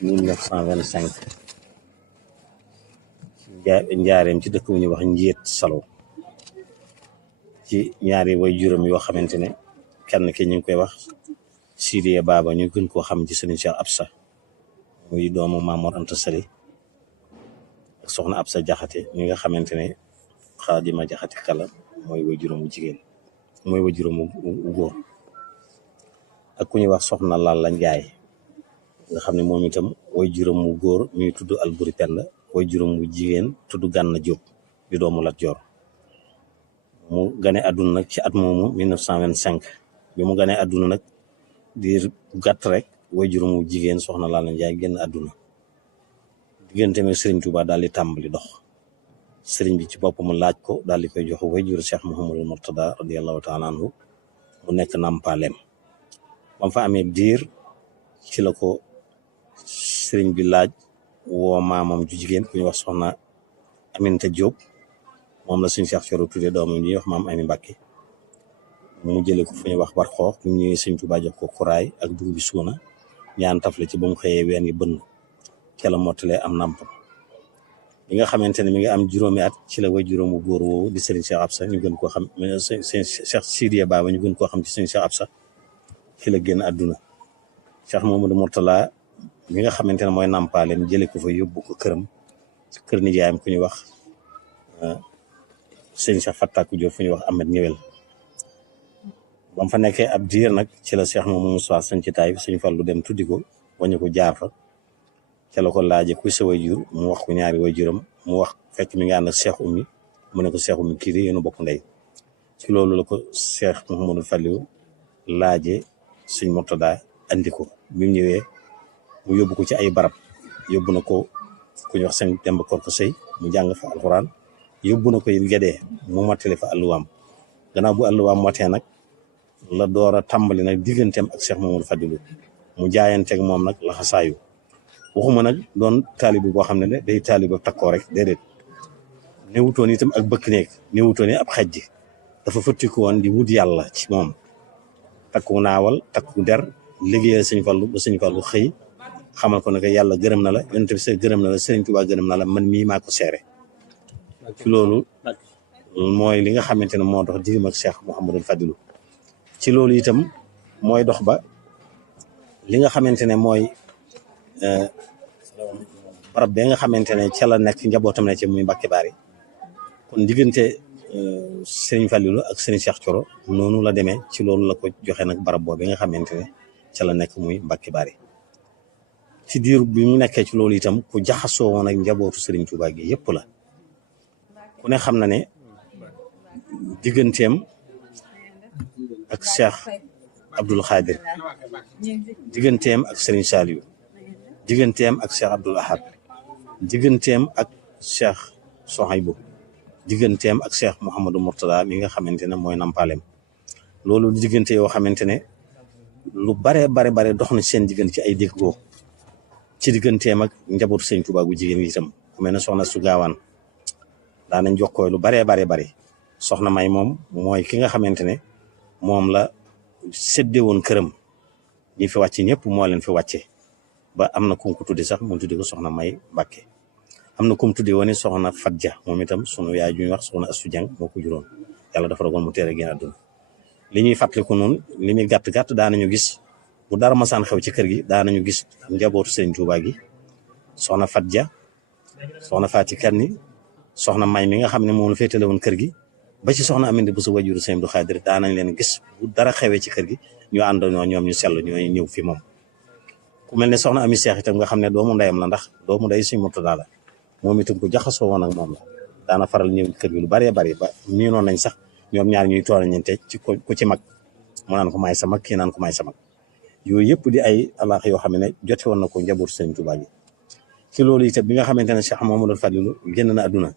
1925 njaareem ci dëkk bu ñuy wax Njiit Salo ci ñaari way juróom yoo xamante ne kenn ki ñu ngi koy wax Sidiya Baba ñu gën koo xam ci Sëriñ Cheikh Absa muy doomu Mamoor Anta Sali ak soxna Absa Jaxate ñi nga xamante ne Xaadima Jaxate Kala mooy way juróomu jigéen mooy way juróomu góor ak ku ñuy wax soxna Lalla Njaay nga xam ne moom itam way juróomu góor ñuy tudd Alburi Penda way juróomu jigéen tudd Gànna Jóob di doomu Lat Joor mu gane àdduna nag ci at moomu 1925 bi mu gane àdduna nag diir gàtt rek way juróomu jigéen soxna Lalla Njaay génn àdduna diggante mi Sëriñ Tuubaa daal di tàmbali dox sëriñ bi ci bopp mu laaj ko daal di koy jox way juru Cheikh Mouhamadul Murtada radiyallahu taala anhu mu nekk nàmpaaleem bam fa amee diir ci la ko sëriñ bi laaj woo maamam ju jigéen ku ñuy wax soxna Aminta Jóob moom la suñu Cheikh Coro tuddee doomam ñuy wax maam Ami Mbàkke mu jëlee ko fu ñuy wax Barxoox bi mu ñëwee Sëriñ Tuubaa jox ko kuraay ak dugub bi suuna ñaan tafle ci ba mu xëyee ween yi bënn ca la mottalee am nàmpam li nga xamante ne mi ngi am juróomi at ci la way juróomu góor woowu di Sëriñ Cheikh Absa ñu gën koo xam sëñ Cheikh Sidiya Baba ñu gën koo xam ci Sëriñ Cheikh Absa ci la génn àdduna Cheikh Mamadou Mourtala mi nga xamante ne mooy nàmpaaleem jëlee ko fa yóbbu ko këram kër nijaayam ku ñuy wax sëñ Cheikh Fattaku Diop fu ñuy wax Ahmed Ñëwel ba mu fa nekkee ab diir nag ci la Cheikh Mamadou Moussa sañ ci taay Sëñ Fallu dem tuddi ko wañu ko jaar fa ca la ko laaje kuy sa way jur mu wax ko ñaari way juram mu wax fekk mi nga ànd ak Cheikh Oumy mu ne ko Cheikh Oumy kii di yéen a bokk ndey ci loolu la ko Cheikh Mouhamadou Falliou laaje Sëñ Murtada andi ko bi mu ñëwee mu yóbbu ko ci ay barab yóbbu na ko ku ñu wax Sëñ Demba Korko Sëy mu jàng fa alxuraan yóbbu na ko it Gédé mu mottali fa àlluwaam gannaaw bu àlluwaam motee nag la door a tàmbali nag digganteem ak Cheikh Mamadou Fadilou mu jaayanteeg moom nag laxasaayu waxuma nag doon taalibu boo xam ne ne day taalibu takkoo rek déedéet néewutoon itam ak bëkk néeg néewutoon ab xaj ji dafa fëttiku woon di wut yàlla ci moom takku naawal takku der liggéeyal Sëñ Fallu ba Sëñ Fallu xëy xamal ko ne yàlla gërëm na la yonent bi gërëm na la Sëriñ Tuubaa gërëm na la man mii maa ko seere ci loolu mooy li nga xamante ne moo dox diggam ak Cheikh Mouhamadou Fadilou ci loolu itam mooy dox ba li nga xamante ne mooy barab bi nga xamante ne ca la nekk njabootam ne ci muy Mbàkke Bari kon diggante Sëriñ Fallilou ak Sëriñ Cheikh Coro noonu la demee ci loolu la ko joxe nag barab boobu nga xamante ne ca la nekk muy Mbàkke Bari ci diir bi mu nekkee ci loolu itam ku jaxasoo woon ak njabootu Sëriñ Tuubaa gi yëpp la ku ne xam na ne digganteem ak Cheikh Abdoul Khadir digganteem ak Serigne Saliou digganteem ak Cheikh Abdoul Ahad digganteem ak Cheikh Sohaybou digganteem ak Cheikh Mouhamadou Mourtada mi nga xamante ne mooy nampalem loolu diggante yoo xamante ne lu bare dox na seen diggante ci ay déggoo ci digganteem ak njabootu Serigne Touba gu jigéen itam ku mel ne soxna su gaawaan daanañ jokkoo lu bare soxna May moom mooy ki nga xamante ne moom la séddee woon këram ñi fi wàcce ñëpp moo leen fi wàcce ba am na ku ko tudde sax mu tudde ko soxna May Mbàkke am na ku mu tudde woon soxna Fatja moom itam sunu yaay ju ñuy wax soxna Astu Jang moo ko juróon yàlla dafa dogal mu teel a génn àdduna li ñuy fàttaliku noonu li muy gàtt daanañu gis bu dara masaan xew ci kër gi daanañu gis njabootu Sëriñ Tuubaa gi soxna Fatja soxna Faati Kanni soxna May mi nga xam ne moom la féetale woon kër gi ba ci soxna Amindi bu sa wajuru Sëñ Abdou Khadir daanañ leen gis bu dara xewee ci kër gi ñu àndandoo ñoom ñu sell ñooy ñëw fi moom ku mel ne soxna Ami Seex itam nga xam ne doomu ndeyam la ndax doomu ndey Sëñ Murtada la moom itam ku jaxasoo woon ak moom la daana faral ñëw kër gi lu bari ba miinoon nañ sax ñoom ñaar ñuy toonañante ci ku ci mag mu naan ko maay sa mag kii naan ko maay sa mag yooyu yëpp di ay alaax yoo xam ne jote woon na ko njabootu Sëñ Tuubaa gi ci loolu itam bi nga xamante ne Cheikh Mamadou Fadilou génn na àdduna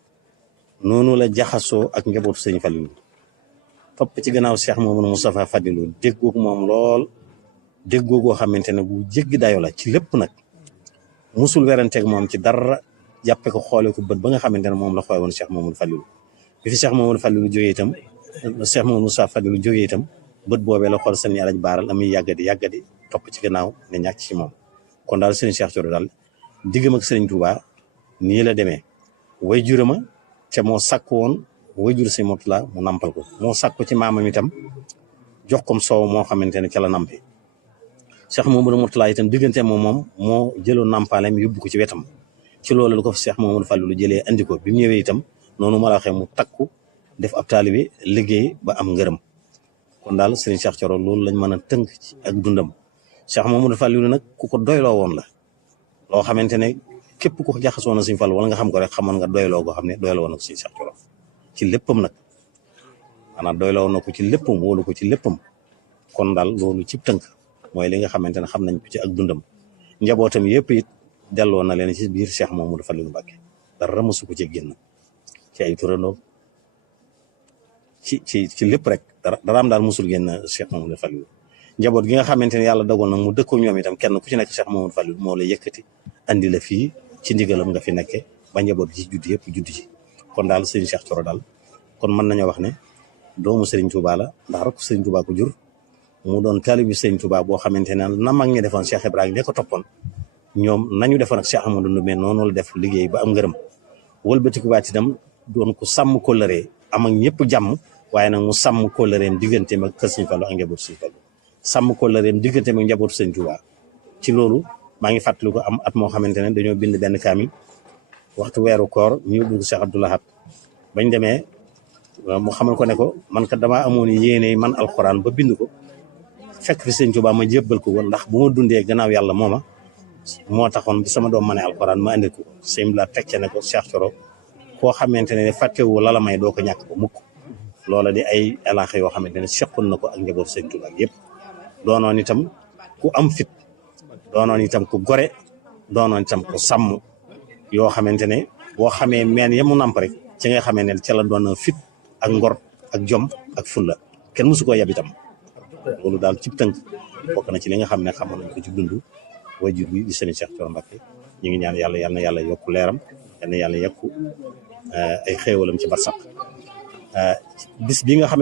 noonu la jaxasoo ak njabootu Sëriñ Fallilou topp ci gannaaw Cheikh Mamadou Moustapha Fadilou déggoog moom lool déggoo goo xamante ne bu jéggi dayo la ci lépp nag musul weranteeg moom ci dara jàppe ko xoole ko bët ba nga xamante ne moom la xooy woon Cheikh Mamadou Fallilou bi fi Cheikh Mamadou Fallilou jógee itam Cheikh Mamadou Moustapha Fallilou jógee itam bët boobee la xool Sëriñ Alaaji Baara la muy yàggadi topp ci gannaaw ne ñàkk ci moom kon daal Serigne Cheikh Thioro daal diggam ak Serigne Touba nii la demee way jurama ca moo sàkk woon way jur Serigne Mourtala mu nampal ko moo sàkk ci maamam itam jox kom soow moo xamante ne ca la nampi Cheikh Mamadou Mourtala itam diggante moom moo jëloon nampaleem yóbbu ko ci wetam ci loolu la ko Cheikh Mamadou Fallou lu jëlee andi ko bi mu ñëwee itam noonu ma la waxee mu takku def ab taalibe liggéey ba am ngërëm kon daal Serigne Cheikh Thioro loolu lañ mën a tënk ci ak dundam Cheikh Mamadou Fallou nag ku ko doyloo woon la loo xamante ne képp ku ko jaxasoo na Serigne Fallou wala nga xam ko rek xamoon nga doyloo goo xam ne doyloo woon na ko Serigne Cheikh Thioro ci léppam nag maanaam doyloo na ko ci léppam wóolu ko ci léppam kon daal loolu ci tënk mooy li nga xamante ne xam nañ ko ci ak dundam njabootam yëpp it delloo na leen ci biir Cheikh Mamadou Fallou Mbacké dara mosu ko ci génn ci ay turandoo ci lépp rek daraam daal mosul génn Cheikh Mamadou Fallou njaboot gi nga xamante ne yàlla dogal na mu dëkkoo ñoom itam kenn ku ci nekk Cheikh Mamadou Fallou moo la yëkkati andi la fii ci ndigalam nga fi nekke ba njaboot gi judd yëpp judd ci kon daal Serigne Cheikh Thioro daal kon mën nañoo wax ne doomu Serigne Touba la ndax rek Serigne Touba ko jur mu doon taalibu Serigne Touba boo xamante ne na mag ñi defoon Cheikh Ibrahima ña ko toppoon ñoom nañu defoon ak Cheikh Amadou Ndoumé noonu la def liggéey ba am ngërëm wëlbatiku baat itam doon ko sàmm kóllëre am ak ñëpp jàmm waaye nag mu sàmm kóllëreem digganteem ak kër Serigne Fallou ak njabootu Serigne Fallou sàmm kóllëreem digganteem ak njabootu Serigne Touba ci loolu maa ngi fàttali ko am at moo xamante ne dañoo bind benn kaamil waxtu weeru koor ñu yóbbu ko Cheikh Abdou Lahad bañ demee mu xamal ko ne ko man kat damaa amoon yéene man alxuraan ba bind ko fekk fi Serigne Touba ma jébbal ko woon ndax bu ma dundee gannaaw yàlla moo taxoon bi sama doom ma ne alxuraan ma andi ko sëñ la tekke ne ko Cheikh Thioro koo xamante ne fàttewu la may doo ko ñàkk ko mukk loola di ay alaaxa yoo xamante ne seqoon na ko ak njaboot Serigne Touba yëpp doonoon itam ku am fit doonoon itam ku gore doonoon itam ku sàmm yoo xamante ne boo xamee meen ya mu namp rek ci nga xamee ne ca la doon fit ak ngor ak jom ak fulla kenn mësu koo yab itam loolu daal ci tënk bokk na ci li nga xam ne xamoon nañ ko ci dund wajur bi di Serigne Cheikh Thioro Mbacké ñu ngi ñaan yàlla yal na yàlla yokku leeram yal na yàlla yokku ay xéewalam ci barsaq bis bi nga xamee